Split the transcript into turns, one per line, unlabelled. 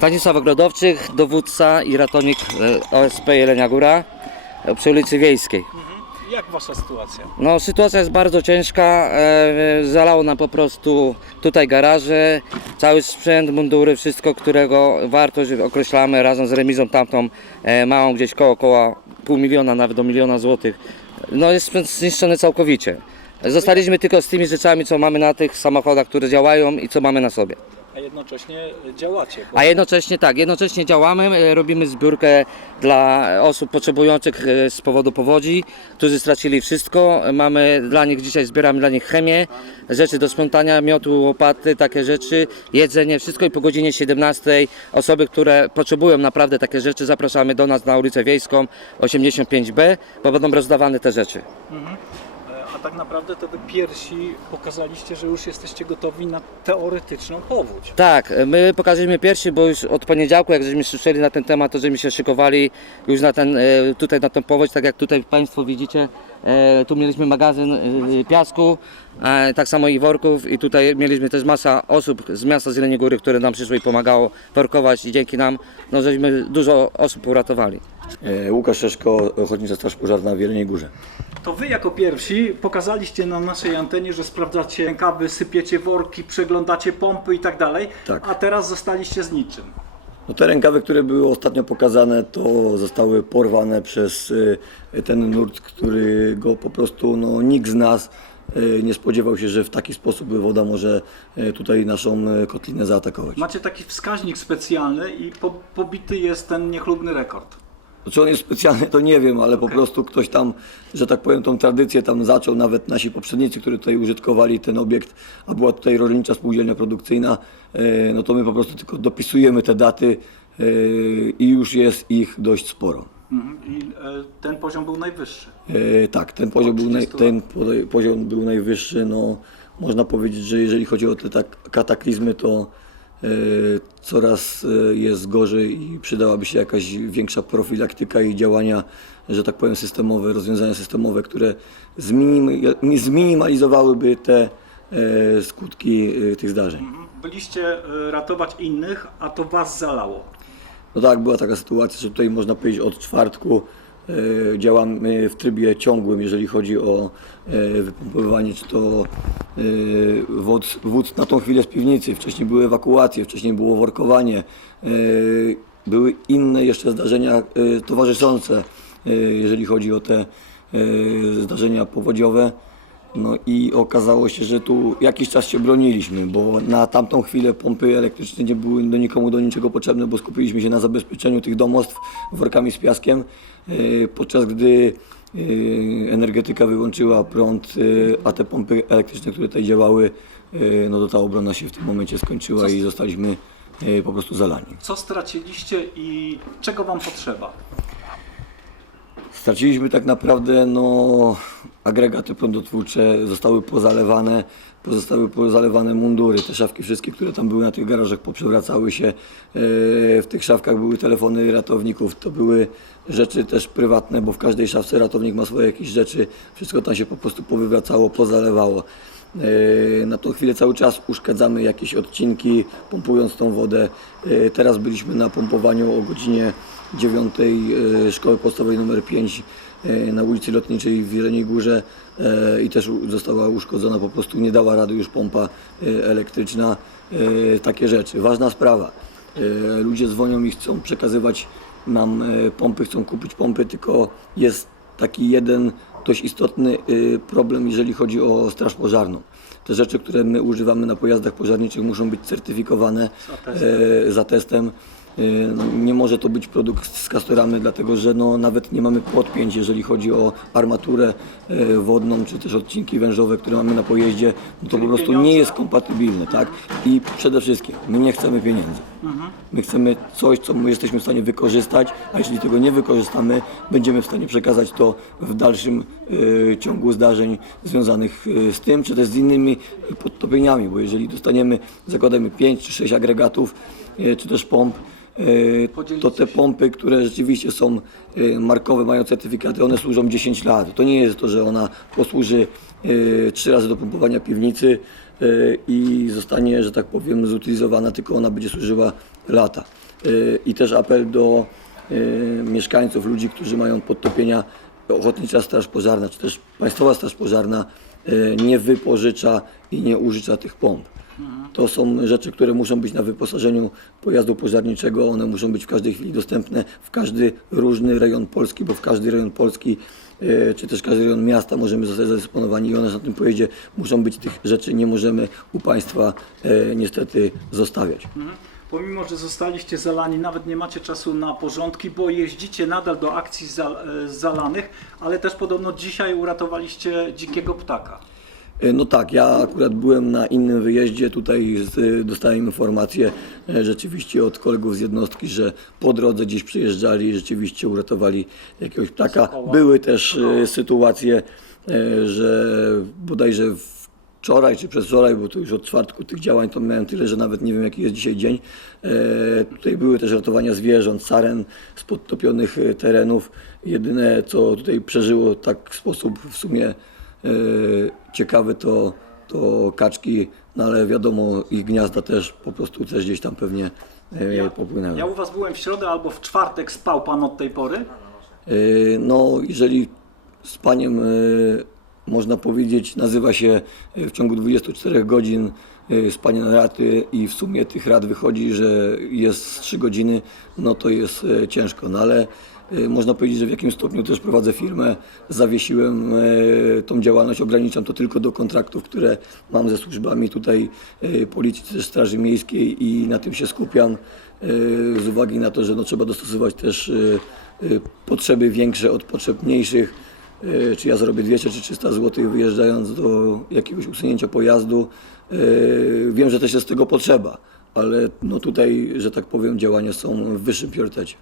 Stanisław Ogrodowczyk, dowódca i ratownik e, OSP Jelenia Góra e, przy ulicy Wiejskiej.
Jak wasza sytuacja?
No sytuacja jest bardzo ciężka, e, zalało nam po prostu tutaj garaże, cały sprzęt, mundury, wszystko, którego wartość określamy razem z remizą tamtą małą gdzieś koło, koło pół miliona, nawet do miliona złotych. No jest sprzęt zniszczony całkowicie. Zostaliśmy tylko z tymi rzeczami, co mamy na tych samochodach, które działają i co mamy na sobie.
A jednocześnie działacie. Bo
A jednocześnie tak, jednocześnie działamy, e, robimy zbiórkę dla osób potrzebujących e, z powodu powodzi, którzy stracili wszystko. Mamy dla nich, dzisiaj zbieramy dla nich chemię, rzeczy do sprzątania, miotu, łopaty, takie rzeczy, jedzenie, wszystko i po godzinie 17 osoby, które potrzebują naprawdę takie rzeczy, zapraszamy do nas na ulicę Wiejską 85B, bo będą rozdawane te rzeczy.
A tak naprawdę to wy pierwsi pokazaliście, że już jesteście gotowi na teoretyczną powódź.
Tak, my pokażemy pierwszy, bo już od poniedziałku, jak żeśmy słyszeli na ten temat, to żeśmy się szykowali już na ten, e, tutaj na tą powódź, tak jak tutaj Państwo widzicie, e, tu mieliśmy magazyn e, piasku, e, tak samo i worków i tutaj mieliśmy też masa osób z miasta Zieleni Góry, które nam przyszło i pomagało workować i dzięki nam, no żeśmy dużo osób uratowali.
E, Łukasz Szeszko, Ochotnicza Straż Pożarna w Jeleniej Górze.
To wy jako pierwsi pokazaliście na naszej antenie, że sprawdzacie rękawy, sypiecie worki, przeglądacie pompy i tak dalej,
Tak.
a teraz zostaliście z niczym.
No te rękawy, które były ostatnio pokazane, to zostały porwane przez e, ten nurt, który go po prostu no, nikt z nas e, nie spodziewał się, że w taki sposób woda może e, tutaj naszą kotlinę zaatakować.
Macie taki wskaźnik specjalny i po, pobity jest ten niechlubny rekord.
Czy on jest specjalny, to nie wiem, ale po prostu ktoś tam, że tak powiem, tą tradycję tam zaczął, nawet nasi poprzednicy, którzy tutaj użytkowali ten obiekt, a była tutaj rolnicza spółdzielnia produkcyjna, e, no to my po prostu tylko dopisujemy te daty e, i już jest ich dość sporo.
Mhm. I e, ten poziom był najwyższy.
Tak, ten poziom, był naj,
30
ten po- poziom był najwyższy. No, można powiedzieć, że jeżeli chodzi o te tak, kataklizmy, to coraz e, jest gorzej i przydałaby się jakaś większa profilaktyka i działania, że tak powiem, systemowe, rozwiązania systemowe, które zminim, zminimalizowałyby te e, skutki e, tych zdarzeń.
Byliście e, ratować innych, a to was zalało.
No tak, była taka sytuacja, że tutaj można powiedzieć od czwartku e, działamy w trybie ciągłym, jeżeli chodzi o e, wypompowywanie czy to e, wód, wód na tą chwilę z piwnicy. Wcześniej były ewakuacje, wcześniej było workowanie, e, były inne jeszcze zdarzenia e, towarzyszące, e, jeżeli chodzi o te e, zdarzenia powodziowe. No i okazało się, że tu jakiś czas się broniliśmy, bo na tamtą chwilę pompy elektryczne nie były do nikomu do niczego potrzebne, bo skupiliśmy się na zabezpieczeniu tych domostw workami z piaskiem, e, podczas gdy e, energetyka wyłączyła prąd, e, a te pompy elektryczne, które tutaj działały, no to ta obrona się w tym momencie skończyła i zostaliśmy po prostu zalani.
Co straciliście i czego wam potrzeba?
Straciliśmy tak naprawdę no, agregaty prądotwórcze, zostały pozalewane, pozostały pozalewane mundury, te szafki wszystkie, które tam były na tych garażach poprzewracały się. E, W tych szafkach były telefony ratowników, to były rzeczy też prywatne, bo w każdej szafce ratownik ma swoje jakieś rzeczy, wszystko tam się po prostu powywracało, pozalewało. E, Na tą chwilę cały czas uszkadzamy jakieś odcinki, pompując tą wodę. E, Teraz byliśmy na pompowaniu o godzinie 9 e, szkoły podstawowej nr 5 e, na ulicy Lotniczej w Jeleniej Górze e, i też została uszkodzona, po prostu nie dała rady już pompa e, elektryczna. E, Takie rzeczy. Ważna sprawa. E, Ludzie dzwonią i chcą przekazywać nam e, pompy, chcą kupić pompy, tylko jest taki jeden dość istotny problem, jeżeli chodzi o straż pożarną. Te rzeczy, które my używamy na pojazdach pożarniczych muszą być certyfikowane e, za testem. E, no, Nie może to być produkt z kastoramy, dlatego że no, nawet nie mamy podpięć, jeżeli chodzi o armaturę e, wodną, czy też odcinki wężowe, które mamy na pojeździe, no to po prostu nie jest kompatybilne, tak? I przede wszystkim, my nie chcemy pieniędzy. My chcemy coś, co my jesteśmy w stanie wykorzystać, a jeśli tego nie wykorzystamy, będziemy w stanie przekazać to w dalszym e, ciągu zdarzeń związanych e, z tym, czy też z innymi podtopieniami, bo jeżeli dostaniemy, zakładamy 5 czy 6 agregatów, e, czy też pomp, e, to te pompy, które rzeczywiście są e, markowe, mają certyfikaty, one służą 10 lat. To nie jest to, że ona posłuży e, trzy razy do pompowania piwnicy i zostanie, że tak powiem, zutylizowana, tylko ona będzie służyła lata. y, i też apel do y, mieszkańców, ludzi, którzy mają podtopienia, Ochotnicza Straż Pożarna, czy też Państwowa Straż Pożarna nie wypożycza i nie użycza tych pomp. To są rzeczy, które muszą być na wyposażeniu pojazdu pożarniczego. One muszą być w każdej chwili dostępne w każdy różny rejon Polski, bo w każdy rejon Polski e, czy też każdy rejon miasta możemy zostać zadysponowani i one na tym pojeździe muszą być. Tych rzeczy nie możemy u Państwa e, niestety zostawiać.
Mhm. Pomimo, że zostaliście zalani, nawet nie macie czasu na porządki, bo jeździcie nadal do akcji zal, e, zalanych, ale też podobno dzisiaj uratowaliście dzikiego ptaka.
E, No tak, ja akurat byłem na innym wyjeździe, tutaj dostałem informację e, rzeczywiście od kolegów z jednostki, że po drodze gdzieś przyjeżdżali i rzeczywiście uratowali jakiegoś ptaka. Były też e, sytuacje, że bodajże wczoraj czy przedwczoraj, bo to już od czwartku tych działań to miałem tyle, że nawet nie wiem jaki jest dzisiaj dzień. E, Tutaj były też ratowania zwierząt, saren z podtopionych terenów. Jedyne co tutaj przeżyło tak w sposób w sumie e, ciekawy to, to kaczki, no ale wiadomo ich gniazda też po prostu też gdzieś tam pewnie e, popłynęły.
Ja u Was byłem w środę albo w czwartek, spał Pan od tej pory?
E, No, jeżeli z paniem, można powiedzieć, nazywa się w ciągu 24 godzin e, z paniem raty i w sumie tych rad wychodzi, że jest z 3 godziny, no to jest ciężko. No ale można powiedzieć, że w jakimś stopniu też prowadzę firmę, zawiesiłem e, tą działalność, ograniczam to tylko do kontraktów, które mam ze służbami tutaj e, Policji, Straży Miejskiej i na tym się skupiam e, z uwagi na to, że no, trzeba dostosować też potrzeby większe od potrzeb mniejszych. Czy ja zarobię 200 czy 300 zł wyjeżdżając do jakiegoś usunięcia pojazdu. Wiem, że też jest tego potrzeba, ale no tutaj, że tak powiem, działania są w wyższym priorytecie.